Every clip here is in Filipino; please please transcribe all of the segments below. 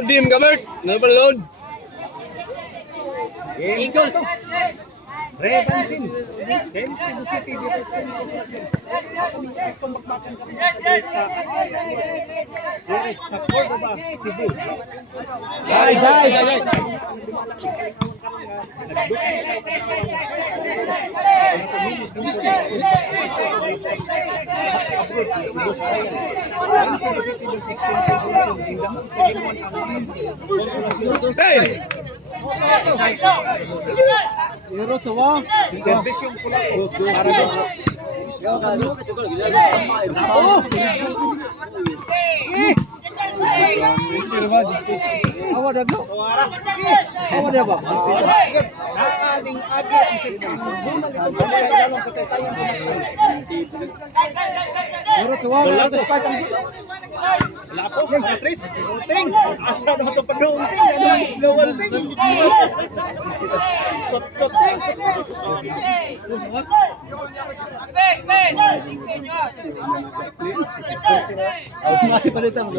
Udim ka, Bert. Napaload. Eagles. Revansin. Then Cebu City dito sa kumakbakan kami sa Cordoba, Cebu. Say. Hey! Euro sawa. Servisyong pula para Awa daglo. Awa dia ba? ating ang bunang ito dalawang sa taytayan sa Euro sawa. Lapo, Patris, Ting, asa na ito pa doon, Ting, ano gawas, Ting. Mati palita mo.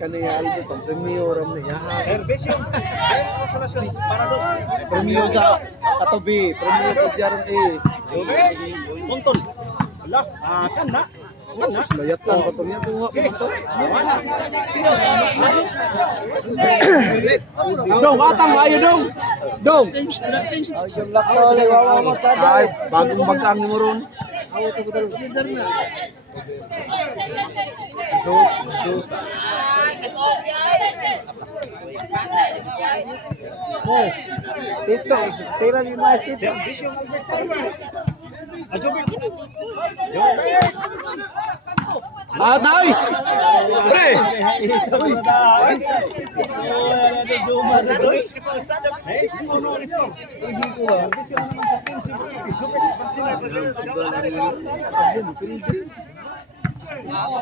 Kanaya albo pang premio ram na yaha. Servisyo, para doon. Premio sa katabi, premio sa jaran Montol. Wala, kan na. Layat lang pa niya kuha pa to. Dong, atang ayo dong. Dong. Ay, bagong bagkang ni Moron. Dos. Tito, tira ni Mas Tito. Tayo! Pre!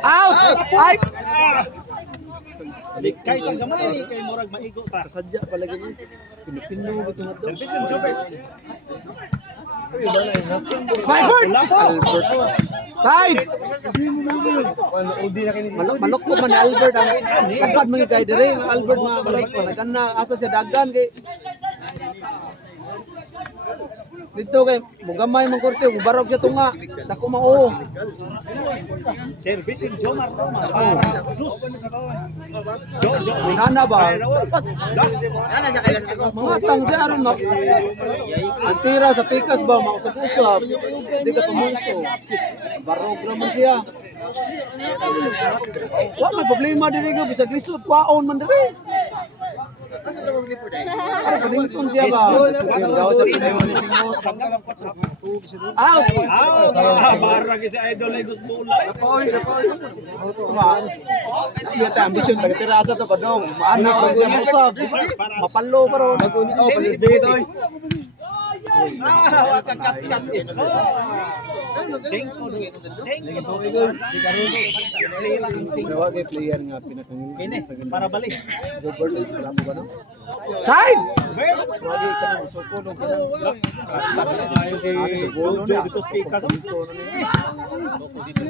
Out! Ay! Kahit ang gamay, kay Morag maigo ka. Sadya palagi niya. Pinipino ko ito. Servisyo, Jobert. Albert! Side! Malok ko man ni Albert ang kapad mga guide rin. Albert mga malok ko. Nagkana asa siya dagan kay dito kay mugamay mong korte mubarog siya tunga. Dako mao. Servisyo, Jomar. Nana ba? Mga tang siya aron mak. Ang tira sa pikas ba mausap-usap. Hindi ka pamuso. Barog naman siya. Wala problema diri ka bisag lisod kwaon man diri. Ay, panington siya ba? Daw sa pinayon ni Simos. Out! Barang si Idol ay gusto mulay. Iya ta ambisyon taga asa to padong. Maanak ba siya usab. Mapalo pa ron. Gawa kay player nga pinakangin. Para balik. Jobert ang ba no? Side! Wagi ka ng sukulong ka na.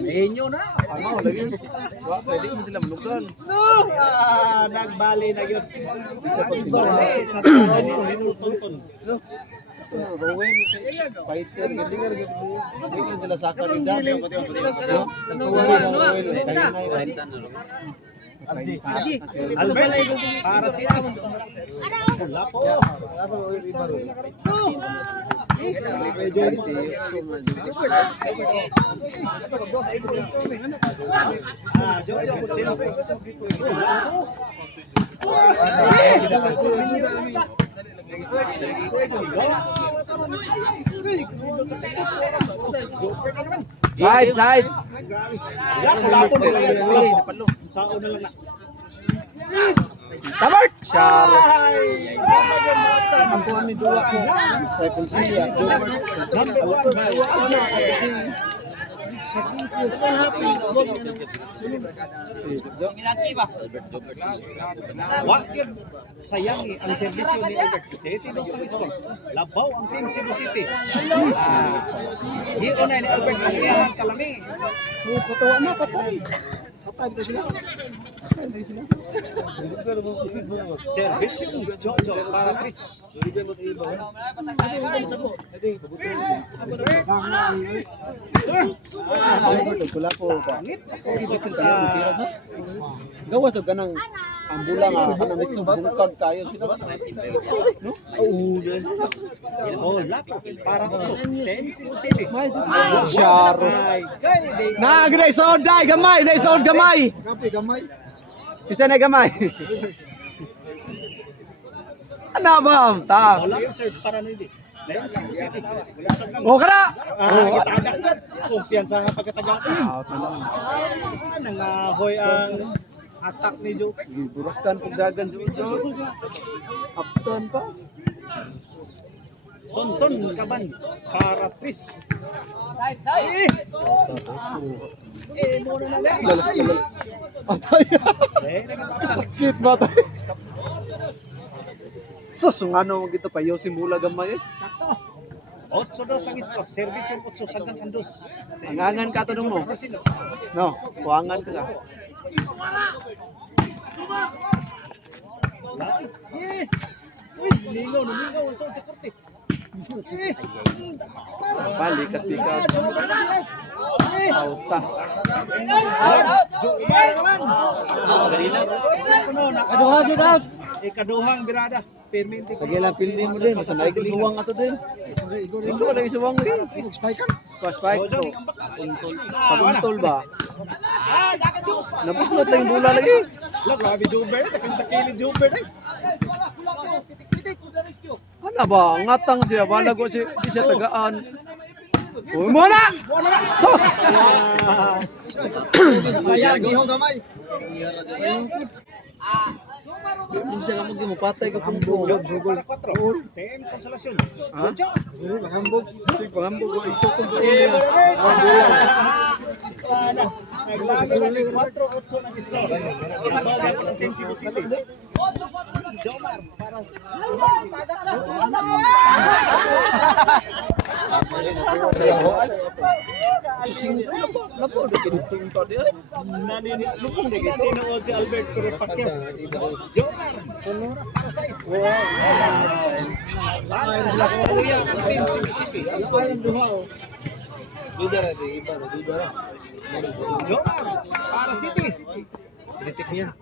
Inyo na. Ano, lagi. Pwede mo sila manugan. Nagbali na yun. Isa pa Rowen, fighter, galingar gitu. Hindi sila saka ni Dan. Albert, para siya. Lapo. Side, side. Tabart! Sharo. Ang kuha ni Dua ko. Saya pun siya. Wakil sayang ang serbisyo ni Albert City dos Palisco. Labaw ang team Cebu City. Hero na ni Albert ang iyang kalami. So, patawa na, patay. Patay dito sila. Patay sila. Serbisyo Jojo para Chris. Wala po ba? Pangit sa Ibatin sa tira sa. Gawas og kanang ang bulang kanang isog bungkag kayo sila. No? Oh, lapo para sa team Cebu City. Syaro. Na gray sound dai gamay, na sound gamay. Kape gamay. Isa na gamay. Ano ba? Ta. Wala yung search para na hindi. O kana. Kumpiyansa nga pagkataga. Out na lang. Nangahoy ang attack ni Joe. Burakan pag dagan jud. Upton pa. Tonton kaban para Tris. Muna na lang. Lalas. Patay. Sakit ba tayo? Sus, ano mo gito pa yosi mula gamay eh. 8 dos ang score. Service yung 8 sagan ang 2. Angangan ka tanong mo. No, kuangan ka. Uy, lingaw sa korte. Balik kas bikas. Auta. Kaduha jud out. Ikaduhang birada. Permente ko. Lagi lang pildi mo din, basta naigol suwang ato din. Ito lagi suwang din. Spike to. Paguntol ba? Nabuslot lang yung bula lagi. Lag grabe Juber, takil Juber eh. Ano ba? Ngatang siya, balago siya, di siya tagaan. Uy mo na! Sos! Sayang gihong gamay. Hindi siya nga magpatay ka pong po. Team konsolasyon. Ha? Pangambog. Pangambog ko iso kong po. Naglami na ni 4-8 na score. Ibaga po ng Team Cebu City. Jomar para Lapo, dikinitong pa di ay. lupong na gito. Tinood si Albert Correpaquias. Jomar, Sonora para size. Ay, sila ko kuya ang Team Cebu City. Jomar para City. Detik niya.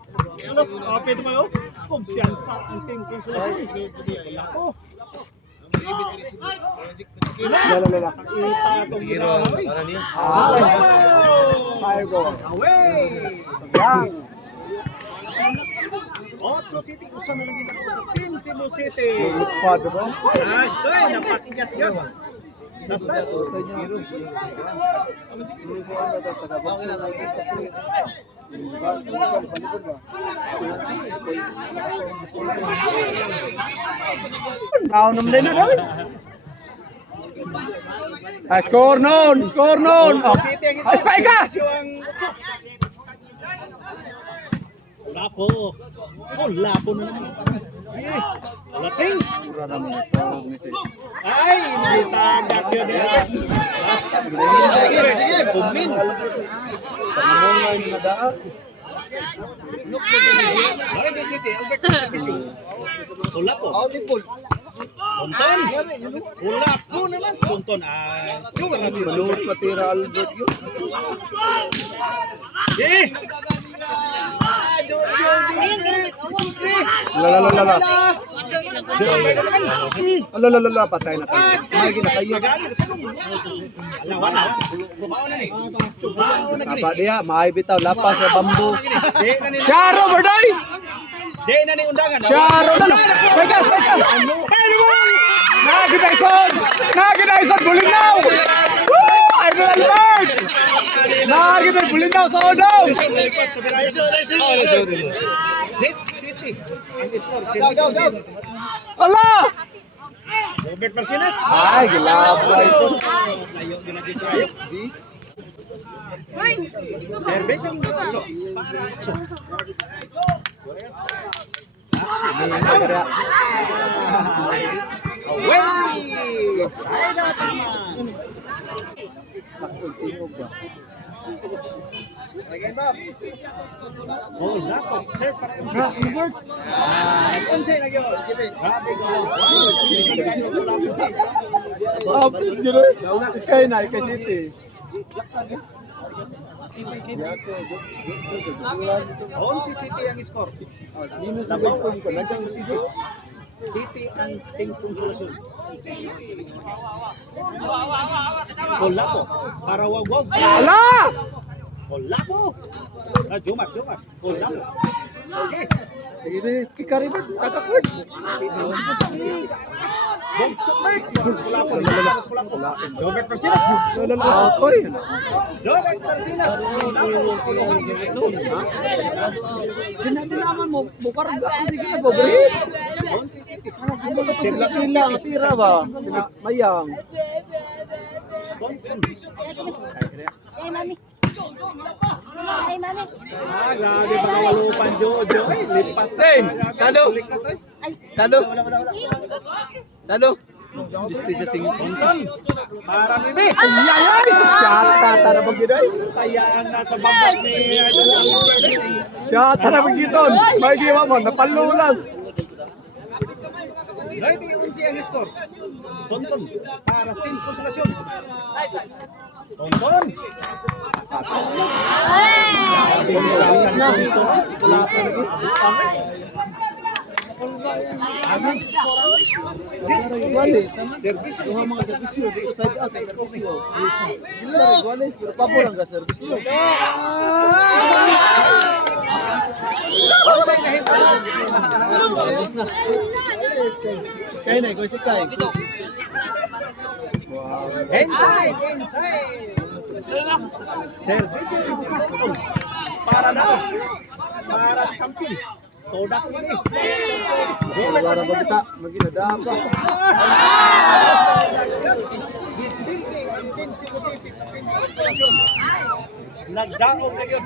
Ano? Pwede mo yun? Kumpiyansa ang Team Consolation. Wala ko. Lala. Saygo. Away! Yang. 8 City, usa na lagi ako sa Team Cebu City. Lupad ba? Ay, napatigas yun. Basta. Now naman din na. Score noon! Score noon! Spike ka! Lapo. Oh, lapo na naman. Lating. Pura naman ito. Ay, nalitagak yun eh. Basta. Sige, bumin. Pangamongan na daan. Look mo din siya. Ay, City, Albert Servicio. Wala po. Tonton. Wala po naman. Tonton. Ay, yung natin. Manood patira Albert yun. Eh! Lala. Lala, patay na kayo. Magi na kayo. Tapa diha, maay bitaw lapas sa bambu. Syaro berday. Di na ni undangan. Syaro na. Pegas. Nagi Dyson bulinaw. Woo! Idol Albert. Nagi bulinaw sa odaw. City. Ang score. Ala! Robert Marcinas. Ay, gilabay ito. Layo din na dito. Service yung Jojo. Para 8. Away! Side out naman. Oh, dapat sir para unsay na gyud. Grabe Abit gano'n. Ikay na, ikay City. Oh, si City ang score. Hindi mo sa gagawin ko. Nandiyan mo si Joe. City ang tingkong solusyon. Bola po. Para wag-wag. Ala! Bola po. Jumat. Bola po. Okay. Sige din, ikaribot, kakakot. Bogsok Mark. Bola po. Robert Persinas. Ako'y. Robert Persinas. Sinabi naman mo, bukarga ako sige na, Bobrit. Sila ang tira ba? Mayang. Hey, mami. Hey, mami. Grabe ba kawalupan, Jojo? Lipat. Sado. Ay, Sado. Wala. Sado. Justicia sing. Tonton. Para ni Be. Ay, siyata, tarabag yun ay. Sayang na sa babat ni Siyata, tarabag yun. May giwa mo, napalulan. Right, yung ang score. Tonton. Para Team Consolacion. Tonton. Iguales. Yung mga servisyo, dito side out, servisyo. Dila iguales, pero papo lang ka servisyo. Kaya na, ikaw si Kai. Inside. Service para na. Para champion. Todak sini. Wala ba kita, maginadapa. Building ang Team Cebu City sa Team Consolacion. Nagdaog na yun.